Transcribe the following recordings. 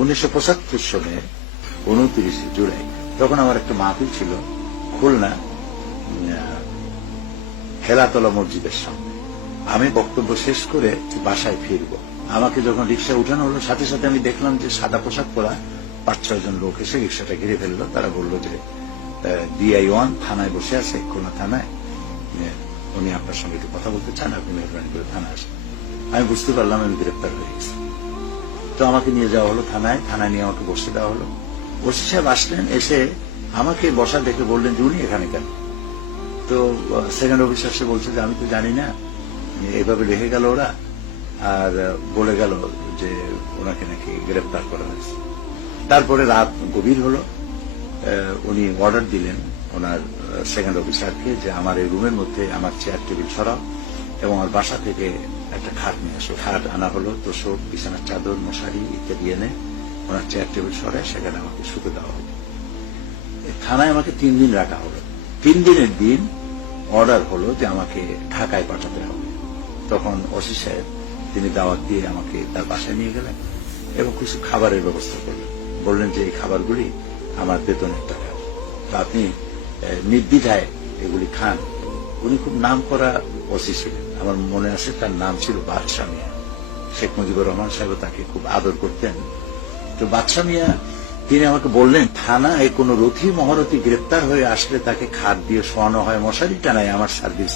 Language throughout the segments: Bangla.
উনিশশো পঁচাত্তর সনে উনত্রিশে জুলাই তখন আমার একটা মাহফিল ছিল খুলনা খেলাতলা মসজিদের সামনে আমি বক্তব্য শেষ করে বাসায় ফিরব আমাকে যখন রিক্সা উঠানো হলো সাথে সাথে আমি দেখলাম যে সাদা পোশাক পরা পাঁচ ছয়জন লোক এসে রিক্সাটা ঘিরে ফেললো তারা বলল যে ডিআই ওয়ান থানায় বসে আছে খুলনা থানায় উনি আপনার সঙ্গে একটু কথা বলতে চান আপনি মেহরবানি করে থানায় আসেন আমি বুঝতে পারলাম আমি গ্রেপ্তার হয়ে গেছি তো আমাকে নিয়ে যাওয়া হলো থানায় থানায় নিয়ে আমাকে বসতে দেওয়া হলো ওসি সাহেব আসলেন এসে আমাকে বসা দেখে বললেন যে উনি এখানে কেন তো সেকেন্ড অফিসার সে বলছে যে আমি তো জানি না এভাবে রেখে গেল ওরা আর বলে গেল যে ওনাকে নাকি গ্রেফতার করা হয়েছে তারপরে রাত গভীর হল উনি অর্ডার দিলেন ওনার সেকেন্ড অফিসারকে যে আমার এই রুমের মধ্যে আমার চেয়ার টেবিল সরাও এবং আমার বাসা থেকে একটা খাট নিয়ে আসো খাট আনা হলো তোষক বিছানার চাদর মশারি ইত্যাদি এনে ওনার চেয়ার টেবিল সরায় সেখানে আমাকে শুতে দেওয়া হলো থানায় আমাকে তিন দিন রাখা হলো তিন দিনের দিন অর্ডার হলো যে আমাকে ঢাকায় পাঠাতে হবে তখন অসি সাহেব তিনি দাওয়াত দিয়ে আমাকে তার বাসায় নিয়ে গেলেন এবং কিছু খাবারের ব্যবস্থা করলেন বললেন যে এই খাবারগুলি আমার বেতনের টাকা আপনি নির্দ্বিধায় এগুলি খান উনি খুব নাম করা অসি ছিলেন আমার মনে আছে তার নাম ছিল বাদশাহ মিয়া শেখ মুজিবুর রহমান সাহেব তাকে খুব আদর করতেন তো বাদশাহ মিয়া তিনি আমাকে বললেন থানায় কোন রথি মহারথি গ্রেপ্তার হয়ে আসলে তাকে খাদ দিয়ে শোয়ানো হয় মশারি টানায় আমার সার্ভিস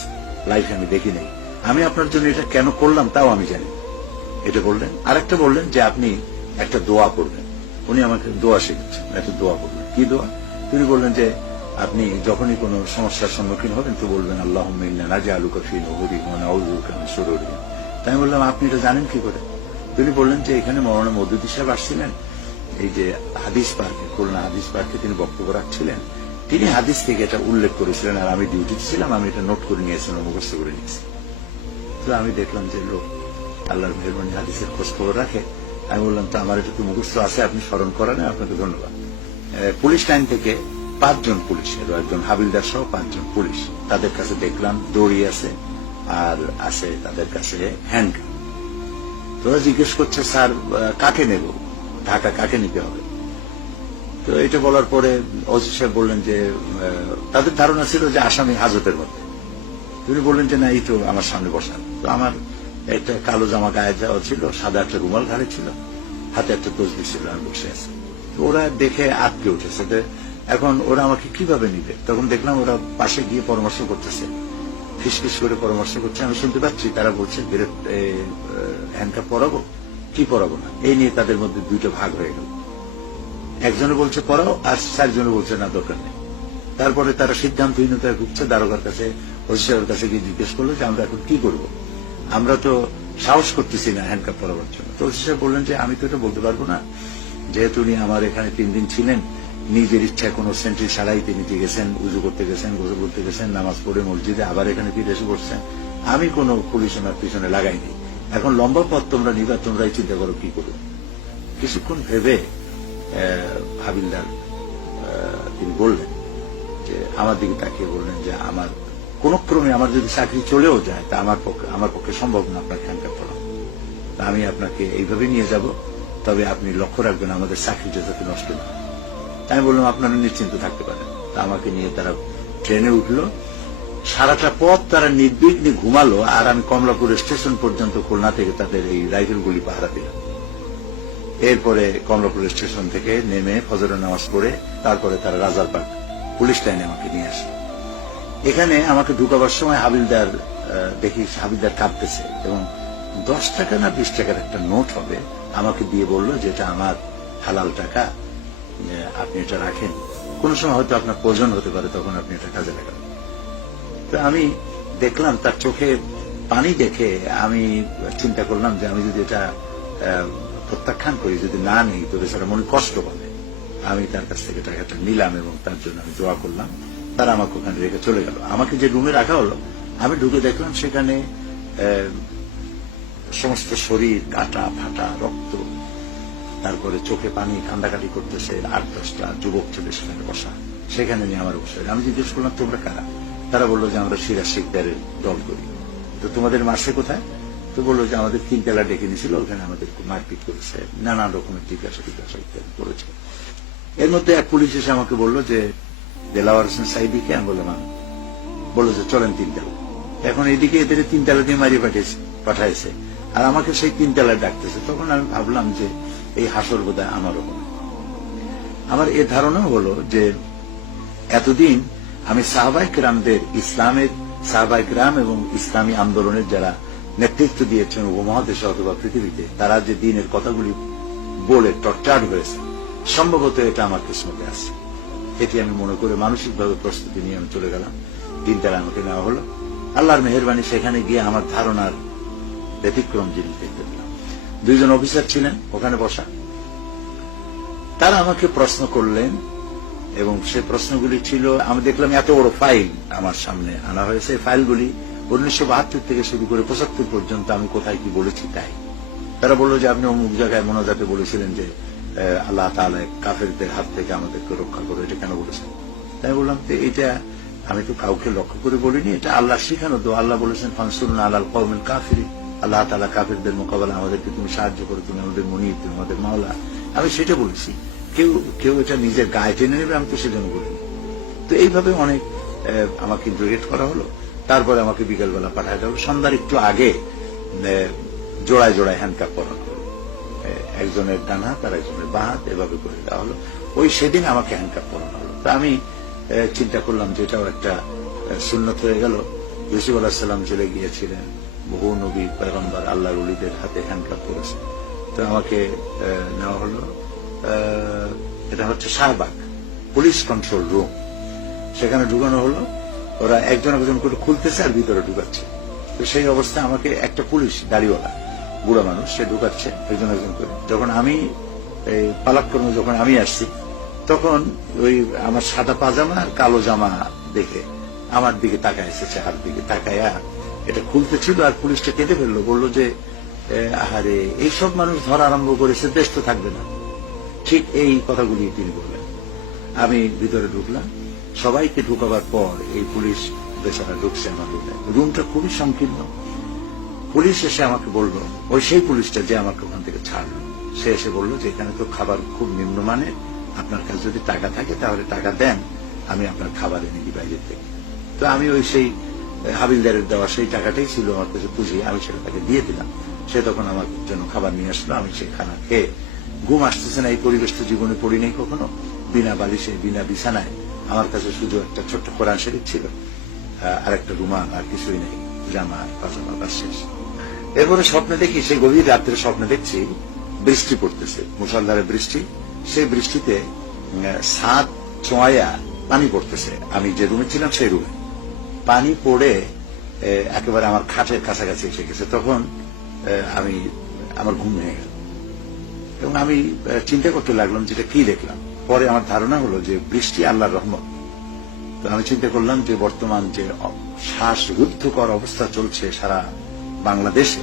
লাইফে আমি দেখি নাই আমি আপনার জন্য এটা কেন করলাম তাও আমি জানি এটা বললেন আরেকটা বললেন যে আপনি একটা দোয়া করবেন উনি আমাকে দোয়া শিখছেন একটা দোয়া করবেন কি দোয়া তিনি বললেন যে আপনি যখনই কোনো সমস্যার সম্মুখীন হবেন তো বলবেন আল্লাহ রাজা আলু কফিল হরি সরুরি তাই আমি বললাম আপনি এটা জানেন কি করে তিনি বললেন যে এখানে মৌলানা মদুদ্দি সাহেব আসছিলেন এই যে হাদিস পার্কে খুলনা হাদিস পার্কে তিনি বক্তব্য রাখছিলেন তিনি হাদিস থেকে এটা উল্লেখ করেছিলেন আর আমি ডিউটিতে ছিলাম আমি এটা নোট করে নিয়েছিলাম মুখস্থ করে নিয়েছি তো আমি দেখলাম যে লোক আল্লাহর মেহরবানি হাদিসের খোঁজ খবর রাখে আমি বললাম তো আমার এটা তো মুখস্থ আছে আপনি স্মরণ করেন আপনাকে ধন্যবাদ পুলিশ লাইন থেকে পাঁচজন পুলিশ এর একজন হাবিলদার সহ পাঁচজন পুলিশ তাদের কাছে দেখলাম দড়ি আছে আর আছে তাদের কাছে হ্যান্ড তোরা জিজ্ঞেস করছে স্যার কাকে নেব ঢাকা কাকে নিতে হবে তো এটা বলার পরে অজিত সাহেব বললেন যে তাদের ধারণা ছিল যে আসামি হাজতের মধ্যে তিনি বললেন যে না এই তো আমার সামনে বসান তো আমার একটা কালো জামা গায়ে যাওয়া ছিল সাদা একটা রুমাল ঘাড়ে ছিল হাতে একটা তসবি ছিল আমি বসে আছি ওরা দেখে আটকে উঠেছে এখন ওরা আমাকে কিভাবে নিবে তখন দেখলাম ওরা পাশে গিয়ে পরামর্শ করতেছে ফিসফিস করে পরামর্শ করছে আমি শুনতে পাচ্ছি তারা বলছে হ্যান্ডটা পরাবো কি পরাবো না এই নিয়ে তাদের মধ্যে দুইটা ভাগ হয়ে গেল একজনে বলছে পড়াও আর চারজনে বলছে না দরকার নেই তারপরে তারা সিদ্ধান্তহীনতায় ভুগছে দারোগার কাছে ওসিসারের কাছে গিয়ে জিজ্ঞেস করলো যে আমরা এখন কি করব আমরা তো সাহস করতেছি না হ্যান্ডকাপ পরাবার জন্য তো ওসিসার বললেন যে আমি তো এটা বলতে পারবো না যেহেতু উনি আমার এখানে তিন দিন ছিলেন নিজের ইচ্ছায় কোনো সেন্ট্রি ছাড়াই তিনি গেছেন উজু করতে গেছেন গোসল করতে গেছেন নামাজ পড়ে মসজিদে আবার এখানে ফিরে এসে করছেন আমি কোন পুলিশ ওনার পিছনে লাগাইনি এখন লম্বা পথ তোমরা নিবা তোমরাই চিন্তা করো কি করো কিছুক্ষণ ভেবে হাবিলদার তিনি বললেন যে আমার দিকে তাকিয়ে বললেন যে আমার কোন ক্রমে আমার যদি চাকরি চলেও যায় তা আমার পক্ষে আমার পক্ষে সম্ভব না আপনার খানটা পড়া আমি আপনাকে এইভাবে নিয়ে যাব তবে আপনি লক্ষ্য রাখবেন আমাদের চাকরিটা যাতে নষ্ট না আমি বললাম আপনারা নিশ্চিন্ত থাকতে পারেন আমাকে নিয়ে তারা ট্রেনে উঠল সারাটা পথ তারা নির্বিঘ্নে ঘুমালো আর আমি কমলাপুর স্টেশন পর্যন্ত খুলনা থেকে তাদের এই রাইফেল গুলি পাহারা দিলাম এরপরে কমলাপুর স্টেশন থেকে নেমে ফজর নামাজ পড়ে তারপরে তারা রাজারবাগ পুলিশ লাইনে আমাকে নিয়ে আসে এখানে আমাকে ঢুকাবার সময় হাবিলদার দেখি হাবিলদার কাঁপতেছে এবং দশ টাকা না বিশ টাকার একটা নোট হবে আমাকে দিয়ে বলল যেটা আমার হালাল টাকা আপনি এটা রাখেন কোনো সময় হয়তো আপনার প্রয়োজন হতে পারে তখন আপনি এটা কাজে লাগান তো আমি দেখলাম তার চোখে পানি দেখে আমি চিন্তা করলাম যে আমি যদি এটা প্রত্যাখ্যান করি যদি না নিই তো বেচারা মনে কষ্ট পাবে আমি তার কাছ থেকে টাকাটা নিলাম এবং তার জন্য আমি দোয়া করলাম তারা আমাকে ওখানে রেখে চলে গেল আমাকে যে রুমে রাখা হলো আমি ঢুকে দেখলাম সেখানে সমস্ত শরীর কাটা ফাটা রক্ত তারপরে চোখে পানি কান্দাকাটি করতেছে আট দশটা যুবক ছেলে সেখানে বসা সেখানে নিয়ে আমার বসে আমি জিজ্ঞেস করলাম তোমরা কারা তারা বললো যে আমরা সিরা শিকদারের দল করি তো তোমাদের মাসে কোথায় তো বললো যে আমাদের তিনতলা ডেকে নিয়েছিল ওখানে আমাদের মারপিট করেছে নানা রকমের জিজ্ঞাসা জিজ্ঞাসা ইত্যাদি করেছে এর মধ্যে এক পুলিশ এসে আমাকে বললো যে দেলাওয়ার হোসেন কে আমি বললাম বললো যে চলেন তিনতলা এখন এদিকে এদের তিনতলা দিয়ে মারিয়ে পাঠিয়েছে পাঠাইছে আর আমাকে সেই তিনতলায় ডাকতেছে তখন আমি ভাবলাম যে এই হাসর বোধহয় আমারও মনে আমার এ ধারণা হল যে এতদিন আমি সাহবাইক রামদের ইসলামের সাহবাইক রাম এবং ইসলামী আন্দোলনের যারা নেতৃত্ব দিয়েছেন উপমহাদেশে অথবা পৃথিবীতে তারা যে দিনের কথাগুলি বলে টর্চার্ড হয়েছে সম্ভবত এটা আমার কিসমতে আছে এটি আমি মনে করে মানসিকভাবে প্রস্তুতি নিয়ে আমি চলে গেলাম দিনটা আমাকে নেওয়া হলো আল্লাহর মেহরবানি সেখানে গিয়ে আমার ধারণার ব্যতিক্রম জিনিস দেখতে পেলাম দুইজন অফিসার ছিলেন ওখানে বসা তারা আমাকে প্রশ্ন করলেন এবং সে প্রশ্নগুলি ছিল আমি দেখলাম এত বড় ফাইল আমার সামনে আনা হয়েছে ফাইলগুলি উনিশশো বাহাত্তর থেকে শুরু করে পঁচাত্তর পর্যন্ত আমি কোথায় কি বলেছি তাই তারা বললো যে আপনি অমুক জায়গায় মোনাজাতে বলেছিলেন যে আল্লাহ তালে কাফেরদের হাত থেকে আমাদেরকে রক্ষা করে এটা কেন বলেছেন তাই বললাম যে এটা আমি তো কাউকে লক্ষ্য করে বলিনি এটা আল্লাহ শিখানো তো আল্লাহ বলেছেন ফানসুল আল্লাহ কৌমিল কাফিরি আল্লাহ তালা কাফেরদের মোকাবেলা আমাদেরকে তুমি সাহায্য করো তুমি আমাদের মনি তুমি আমাদের মাওলা আমি সেটা বলছি কেউ কেউ এটা নিজের গায়ে টেনে নেবে আমি তো সেজন্য বলিনি তো এইভাবে অনেক আমাকে ইন্টারগেট করা হলো তারপরে আমাকে বিকালবেলা পাঠায় দেওয়া সন্ধ্যার একটু আগে জোড়ায় জোড়ায় হ্যান্ডকাপ করা হলো একজনের ডান হাত আর একজনের বাঁ হাত এভাবে করে দেওয়া হলো ওই সেদিন আমাকে হ্যান্ডকাপ করানো হলো তা আমি চিন্তা করলাম যে এটাও একটা সুন্নত হয়ে গেল ইউসিফ আলাহ সাল্লাম চলে গিয়েছিলেন বহু নবী পেগম্বার আল্লাহর উলিদের হাতে হ্যান্ডকাপ করেছে তো আমাকে নেওয়া হলো এটা হচ্ছে শাহবাগ পুলিশ কন্ট্রোল রুম সেখানে ঢুকানো হলো ওরা একজন একজন করে খুলতেছে আর ভিতরে ঢুকাচ্ছে তো সেই অবস্থায় আমাকে একটা পুলিশ দাড়িওয়ালা বুড়া মানুষ সে ঢুকাচ্ছে একজন একজন করে যখন আমি এই পালাক্রমে যখন আমি আসছি তখন ওই আমার সাদা পাজামা আর কালো জামা দেখে আমার দিকে তাকায় এসেছে হাত দিকে তাকায়া এটা খুলতে ছিল আর পুলিশটা কেটে ফেললো বললো যে আরে এইসব মানুষ ধর আরম্ভ করেছে দেশ তো থাকবে না ঠিক এই কথাগুলি তিনি বললেন আমি ভিতরে ঢুকলাম সবাইকে ঢুকাবার পর এই পুলিশ বেচারা ঢুকছে আমার রুমে রুমটা খুবই সংকীর্ণ পুলিশ এসে আমাকে বলল ওই সেই পুলিশটা যে আমাকে ওখান থেকে ছাড়লো সে এসে বললো যে এখানে তো খাবার খুব নিম্নমানের আপনার কাছে যদি টাকা থাকে তাহলে টাকা দেন আমি আপনার খাবার এনে দিই বাইরে থেকে তো আমি ওই সেই হাবিলদারের দেওয়া সেই টাকাটাই ছিল আমার কাছে পুঁজি আমি সেটা তাকে দিয়ে দিলাম সে তখন আমার জন্য খাবার নিয়ে আসলো আমি সে খানা খেয়ে ঘুম আসতেছে না এই পরিবেশ তো জীবনে পড়ি নাই কখনো বিনা বালিশে বিনা বিছানায় আমার কাছে শুধু একটা ছোট্ট কোরআন শরীফ ছিল আর একটা রুমাল আর কিছুই নেই জামা আর পাজামা বা শেষ এরপরে স্বপ্নে দেখি সেই গভীর রাত্রে স্বপ্নে দেখছি বৃষ্টি পড়তেছে মুসলধারে বৃষ্টি সেই বৃষ্টিতে সাত চোয়া পানি পড়তেছে আমি যে রুমে ছিলাম সেই রুমে পানি পড়ে একেবারে আমার খাটের কাছাকাছি এসে গেছে তখন আমি আমার ঘুম ভেঙে গেল এবং আমি চিন্তা করতে লাগলাম যেটা কি দেখলাম পরে আমার ধারণা হলো যে বৃষ্টি আল্লাহর রহমত তো আমি চিন্তা করলাম যে বর্তমান যে শ্বাসরুদ্ধকর অবস্থা চলছে সারা বাংলাদেশে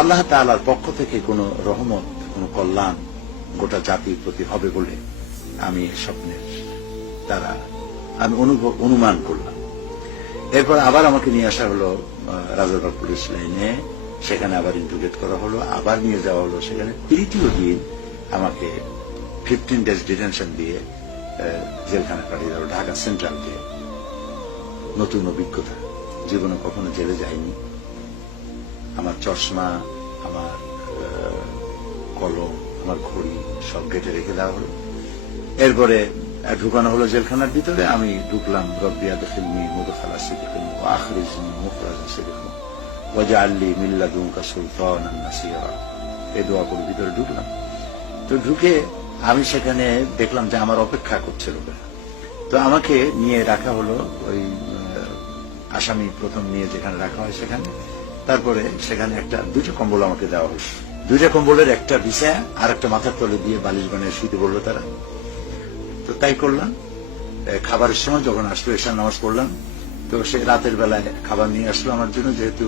আল্লাহ তালার পক্ষ থেকে কোনো রহমত কোন কল্যাণ গোটা জাতির প্রতি হবে বলে আমি স্বপ্নের তারা আমি অনুমান করলাম এরপর আবার আমাকে নিয়ে আসা হলো রাজারবাগ পুলিশ লাইনে সেখানে আবার ইন্টুগেট করা হলো আবার নিয়ে যাওয়া হলো সেখানে তৃতীয় দিন আমাকে ফিফটিন ডেজ ডিটেনশন দিয়ে জেলখানা পাঠিয়ে দেওয়া ঢাকা সেন্ট্রাল দিয়ে নতুন অভিজ্ঞতা জীবনে কখনো জেলে যায়নি আমার চশমা আমার কলম আমার ঘড়ি সব গেটে রেখে দেওয়া হলো এরপরে ঢুকানো হলো জেলখানার ভিতরে আমি ঢুকলাম রব্বিয়া দেখিলমি মুদখালা আখরিজনি দোয়া করে ভিতরে ঢুকলাম তো ঢুকে আমি সেখানে দেখলাম যে আমার অপেক্ষা করছে লোকেরা তো আমাকে নিয়ে রাখা হলো ওই আসামি প্রথম নিয়ে যেখানে রাখা হয় সেখানে তারপরে সেখানে একটা দুটো কম্বল আমাকে দেওয়া হলো দুইটা কম্বলের একটা বিষয় আর একটা মাথার তলে দিয়ে বালিশ বানিয়ে শুতে বললো তারা তাই করলাম খাবারের সময় যখন আসলো এসার নামাজ পড়লাম তো সে রাতের বেলায় খাবার নিয়ে আসলো আমার জন্য যেহেতু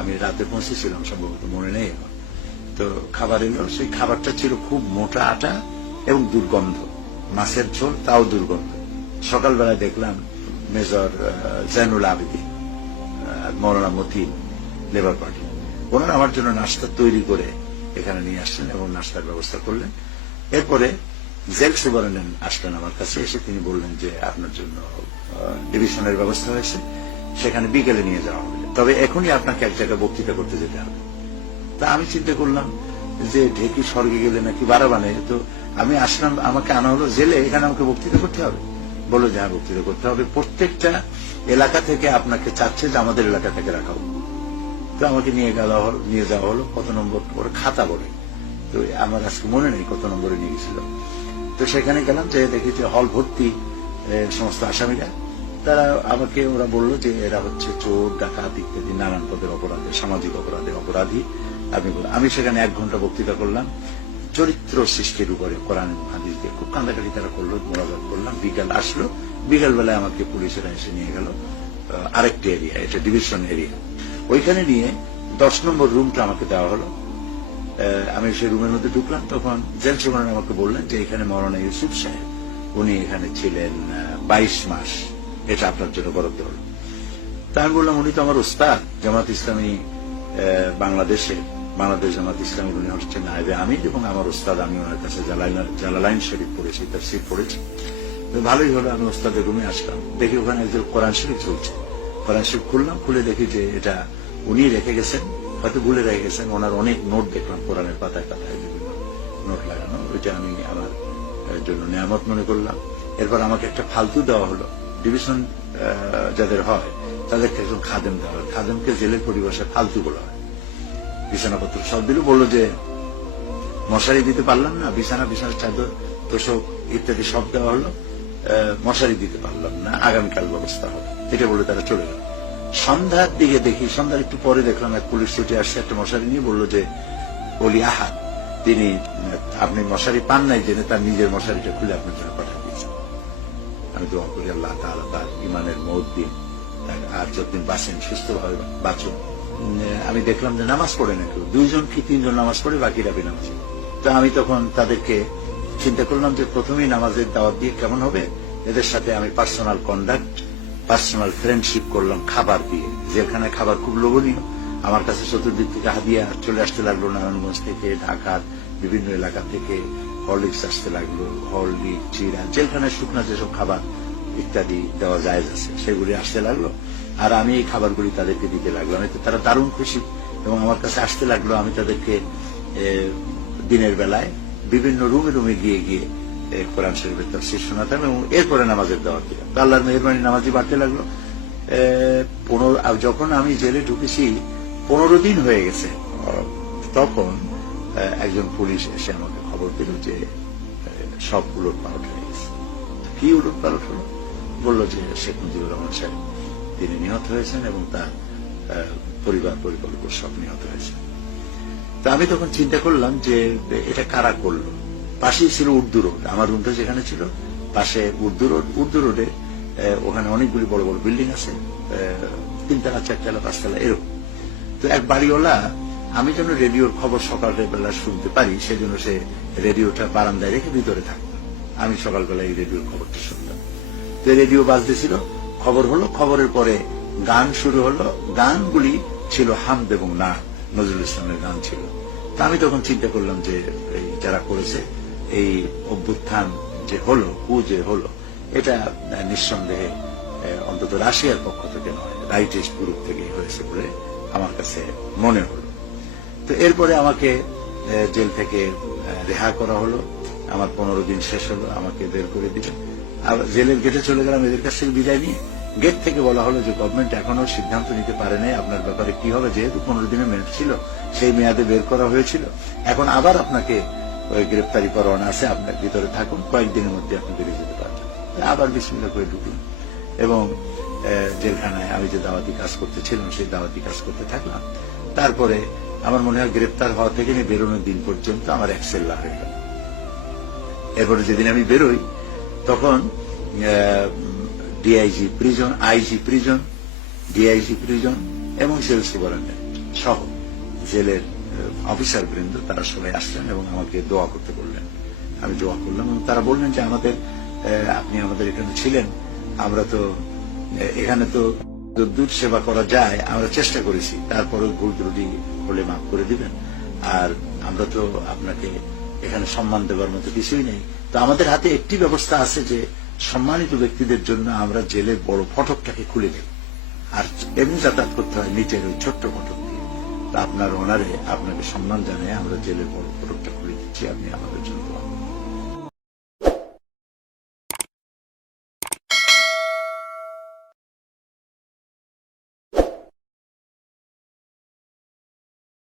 আমি রাতে পৌঁছেছিলাম সম্ভবত মনে নেই তো খাবার এলো সেই খাবারটা ছিল খুব মোটা আটা এবং দুর্গন্ধ মাছের ঝোল তাও দুর্গন্ধ সকালবেলায় দেখলাম মেজর জেনুল আবেদিন মৌলানা মতিন লেবার পার্টি ওনারা আমার জন্য নাস্তা তৈরি করে এখানে নিয়ে আসলেন এবং নাস্তার ব্যবস্থা করলেন এরপরে জেল সুপারেন্ডেন্ট আসলেন আমার কাছে এসে তিনি বললেন যে আপনার জন্য ডিভিশনের ব্যবস্থা হয়েছে সেখানে বিকেলে নিয়ে যাওয়া হবে তবে এখনই আপনাকে এক জায়গায় বক্তৃতা করতে যেতে হবে তা আমি চিন্তা করলাম যে ঢেকি স্বর্গে গেলে নাকি বারাবানে তো আমি আসলাম আমাকে আনা হলো জেলে এখানে আমাকে বক্তৃতা করতে হবে বলো যে হ্যাঁ বক্তৃতা করতে হবে প্রত্যেকটা এলাকা থেকে আপনাকে চাচ্ছে যে আমাদের এলাকা থেকে রাখা হোক তো আমাকে নিয়ে গেল নিয়ে যাওয়া হলো কত নম্বর খাতা বলে তো আমার আজকে মনে নেই কত নম্বরে নিয়ে গেছিল তো সেখানে গেলাম যে দেখি যে হল ভর্তি সমস্ত আসামিরা তারা আমাকে ওরা বলল যে এরা হচ্ছে চোর ডাকাত ইত্যাদি নানান পদের অপরাধে সামাজিক অপরাধে অপরাধী আমি আমি সেখানে এক ঘন্টা বক্তৃতা করলাম চরিত্র সৃষ্টির উপরে কোরআন হাদিসকে খুব কান্দাকাটি তারা করলো মোরাবাদ করলাম বিকাল আসলো বিকাল বেলায় আমাকে পুলিশেরা এসে নিয়ে গেল আরেকটি এরিয়া এটা ডিভিশন এরিয়া ওইখানে নিয়ে দশ নম্বর রুমটা আমাকে দেওয়া হলো আমি সেই রুমের মধ্যে ঢুকলাম তখন জেন্টলম্যান আমাকে বললেন যে এখানে মরণে ইউসুফ সাহেব উনি এখানে ছিলেন বাইশ মাস এটা আপনার জন্য বড় দল তা আমি বললাম উনি তো আমার ওস্তাদ জামাত ইসলামী বাংলাদেশে বাংলাদেশ জামাত ইসলামী উনি হচ্ছেন নাইবে আমি এবং আমার ওস্তাদ আমি ওনার কাছে জালালাইন শরীফ পড়েছি তার সিট পড়েছি ভালোই হলো আমি ওস্তাদের রুমে আসলাম দেখি ওখানে একজন কোরআন শরীফ চলছে কোরআন শরীফ খুললাম খুলে দেখি যে এটা উনি রেখে গেছেন হয়তো ভুলে রেখে গেছেন ওনার অনেক নোট দেখলাম কোরআনের পাতায় পাতায় বিভিন্ন নোট লাগানো ওইটা আমি আমার জন্য নিয়ামত মনে করলাম এরপর আমাকে একটা ফালতু দেওয়া হলো ডিভিশন যাদের হয় তাদেরকে একজন খাদেম দেওয়া হয় খাদেমকে জেলের পরিবেশে ফালতু বলা হয় বিছানাপত্র সব দিল বললো যে মশারি দিতে পারলাম না বিছানা বিছানা চাদর তোষক ইত্যাদি সব দেওয়া হলো মশারি দিতে পারলাম না আগামীকাল ব্যবস্থা হবে এটা বলে তারা চলে গেল সন্ধ্যার দিকে দেখি সন্ধ্যার একটু পরে দেখলাম এক পুলিশ ছুটে আসছে একটা মশারি নিয়ে বললো যে বলি আহা তিনি আপনি মশারি পান নাই জেনে তার নিজের মশারিটা খুলে আপনার জন্য পাঠিয়ে দিয়েছেন আমি দোয়া করি আল্লাহ তাহলে তার ইমানের মত দিন আর যতদিন বাঁচেন সুস্থভাবে বাঁচুন আমি দেখলাম যে নামাজ পড়ে না কেউ দুইজন কি তিনজন নামাজ পড়ে বাকিরা বেনামাজি তো আমি তখন তাদেরকে চিন্তা করলাম যে প্রথমেই নামাজের দাওয়াত দিয়ে কেমন হবে এদের সাথে আমি পার্সোনাল কন্ডাক্ট পার্সোনাল ফ্রেন্ডশিপ করলাম খাবার দিয়ে যেখানে খাবার খুব লোভনীয় আমার কাছে চতুর্দিক থেকে হাদিয়া চলে আসতে লাগলো নারায়ণগঞ্জ থেকে ঢাকার বিভিন্ন এলাকা থেকে হরলিক্স আসতে লাগলো হরলিক চিরা যেখানে শুকনা যেসব খাবার ইত্যাদি দেওয়া যায় আছে সেগুলি আসতে লাগলো আর আমি এই খাবারগুলি তাদেরকে দিতে লাগলাম এতে তারা দারুণ খুশি এবং আমার কাছে আসতে লাগলো আমি তাদেরকে দিনের বেলায় বিভিন্ন রুমে রুমে গিয়ে গিয়ে কোরআন শরীফের তফসির শোনাতাম এবং এরপরে নামাজের দাওয়াত দিলাম তো আল্লাহর মেহরবানি নামাজি বাড়তে লাগলো যখন আমি জেলে ঢুকেছি পনেরো দিন হয়ে গেছে তখন একজন পুলিশ এসে আমাকে খবর দিল যে সব উলট পালট হয়ে গেছে কি উলট পালট হল বলল যে শেখ মুজিবুর রহমান সাহেব তিনি নিহত হয়েছেন এবং তার পরিবার পরিকল্পক সব নিহত হয়েছে তা আমি তখন চিন্তা করলাম যে এটা কারা করলো পাশেই ছিল উর্দু রোড আমার রুমটা যেখানে ছিল পাশে উর্দু রোড উর্দু রোডে ওখানে অনেকগুলি বড় বড় বিল্ডিং আছে তিনতলা চারতলা পাঁচতলা এরকম তো এক বাড়িওয়ালা আমি যেন রেডিওর খবর বেলা শুনতে পারি সেজন্য সে রেডিওটা বারান্দায় রেখে ভিতরে থাকতো আমি সকালবেলা এই রেডিওর খবরটা শুনলাম তো রেডিও বাজতেছিল খবর হলো খবরের পরে গান শুরু হলো গানগুলি ছিল হামদ এবং না নজরুল ইসলামের গান ছিল তা আমি তখন চিন্তা করলাম যে যারা করেছে এই অভ্যুত্থান যে হল কু যে হল এটা নিঃসন্দেহে অন্তত রাশিয়ার পক্ষ থেকে নয় রাইটিস্ট গ্রুপ থেকে হয়েছে বলে আমার কাছে মনে হলো তো এরপরে আমাকে জেল থেকে রেহা করা হলো আমার পনেরো দিন শেষ হলো আমাকে বের করে দিল আর জেলের গেটে চলে গেলাম এদের কাছ থেকে বিদায় নিয়ে গেট থেকে বলা হলো যে গভর্নমেন্ট এখনো সিদ্ধান্ত নিতে পারে নাই আপনার ব্যাপারে কি হবে যেহেতু পনেরো দিনের মেয়াদ ছিল সেই মেয়াদে বের করা হয়েছিল এখন আবার আপনাকে গ্রেপ্তারি পরোয়ানা আছে আপনার ভিতরে থাকুন কয়েকদিনের মধ্যে আপনি বেরিয়ে যেতে পারবেন আবার বিসমিল্লা করে ঢুকুন এবং জেলখানায় আমি যে দাওয়াতি কাজ করতেছিলাম সেই দাওয়াতি কাজ করতে থাকলাম তারপরে আমার মনে হয় গ্রেপ্তার হওয়া থেকে নিয়ে বেরোনোর দিন পর্যন্ত আমার এক সেল্লা হয়ে গেল এরপরে যেদিন আমি বেরোই তখন DIG prison IG prison DIG prison এবং জেল সুপারেন্ডেন্ট সহ জেলের অফিসার বৃন্দ তারা সবাই আসলেন এবং আমাকে দোয়া করতে বললেন আমি দোয়া করলাম এবং তারা বললেন যে আমাদের আপনি আমাদের এখানে ছিলেন আমরা তো এখানে তো দুধ সেবা করা যায় আমরা চেষ্টা করেছি তারপরে ভুল ত্রুটি হলে মাফ করে দিবেন আর আমরা তো আপনাকে এখানে সম্মান দেবার মতো কিছুই নেই তো আমাদের হাতে একটি ব্যবস্থা আছে যে সম্মানিত ব্যক্তিদের জন্য আমরা জেলের বড় ফটকটাকে খুলে দেব আর এমনি যাতায়াত করতে হয় নিচের ওই ছোট্ট ফটক আপনার ওনারে আপনাকে সম্মান জানিয়ে আমরা জেলে বড় প্রোডক্টটা খুলে দিচ্ছি আপনি আমাদের জন্য